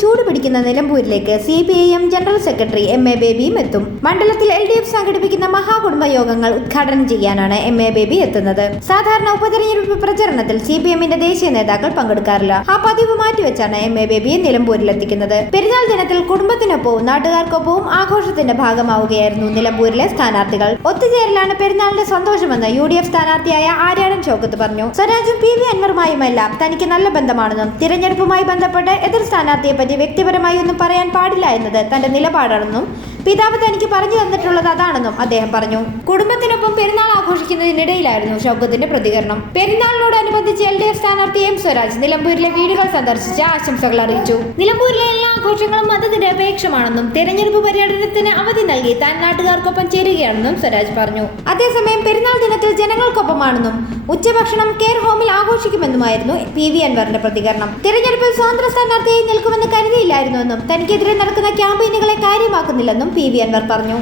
ചൂടുപിടിക്കുന്ന നിലമ്പൂരിലേക്ക് CPIM general secretary MA ബേബിയും എത്തും. മണ്ഡലത്തിൽ LDF സംഘടിപ്പിക്കുന്ന മഹാകുടുംബ യോഗങ്ങൾ ഉദ്ഘാടനം ചെയ്യാനാണ് MA ബേബി എത്തുന്നത്. സാധാരണ ഉപതെരഞ്ഞെടുപ്പ് പ്രചരണത്തിൽ CPMന്റെ ദേശീയ നേതാക്കൾ പങ്കെടുക്കാറില്ല. ആ പതിവ് മാറ്റിവെച്ചാണ് MA ബേബിയെ നിലമ്പൂരിലെത്തിക്കുന്നത്. പെരുന്നാൾ ദിനത്തിൽ കുടുംബത്തിനൊപ്പവും നാട്ടുകാർക്കൊപ്പവും ആഘോഷത്തിന്റെ ഭാഗമാവുകയായിരുന്നു നിലമ്പൂരിലെ സ്ഥാനാർത്ഥികൾ. ഒത്തുചേരലാണ് പെരുന്നാളിന്റെ സന്തോഷമെന്ന് UDF സ്ഥാനാർത്ഥിയായ ആര്യാടൻ ഷൗക്കത്ത് പറഞ്ഞു. സ്വരാജും PV അൻവറുമായുമെല്ലാം തനിക്ക് നല്ല ബന്ധമാണെന്നും തിരഞ്ഞെടുപ്പുമായി ബന്ധപ്പെട്ട് എതിർ സ്ഥാനാർത്ഥിയെ പറ്റി വ്യക്തിപരമായി ഒന്നും പറയാൻ പാടില്ല എന്നത് തന്റെ നിലപാടാണെന്നും പിതാവ് തനിക്ക് പറഞ്ഞു തന്നിട്ടുള്ളത് അതാണെന്നും അദ്ദേഹം പറഞ്ഞു. കുടുംബത്തിനൊപ്പം പെരുന്നാൾ ആഘോഷിക്കുന്നതിനിടയിലായിരുന്നു ഷൗക്കത്തിന്റെ പ്രതികരണം. പെരുന്നാളിനോടനുബന്ധിച്ച് LDF സ്ഥാനാർത്ഥി M സ്വരാജ് നിലമ്പൂരിലെ വീടുകൾ സന്ദർശിച്ച് ആശംസകൾ അറിയിച്ചു. നിലമ്പൂരിലെ എല്ലാ ആഘോഷങ്ങളും മതനിരപേക്ഷമാണെന്നും തെരഞ്ഞെടുപ്പ് പര്യടനത്തിന് അവധി നൽകി താൻ നാട്ടുകാർക്കൊപ്പം ചേരുകയാണെന്നും സ്വരാജ് പറഞ്ഞു. അതേസമയം പെരുന്നാൾ ദിനത്തിൽ ജനങ്ങൾക്കൊപ്പമാണെന്നും ഉച്ചഭക്ഷണം കെയർ ഹോമിൽ ആഘോഷിക്കുമെന്നുമായിരുന്നു PV അൻവറിന്റെ പ്രതികരണം. തെരഞ്ഞെടുപ്പിൽ സ്വതന്ത്ര സ്ഥാനാർത്ഥിയായി നിൽക്കുമെന്ന് കരുതിയില്ലായിരുന്നുവെന്നും തനിക്കെതിരെ നടക്കുന്ന ക്യാമ്പയിനുകളെ കാര്യമാക്കുന്നില്ലെന്നും PV അൻവർ പറഞ്ഞു.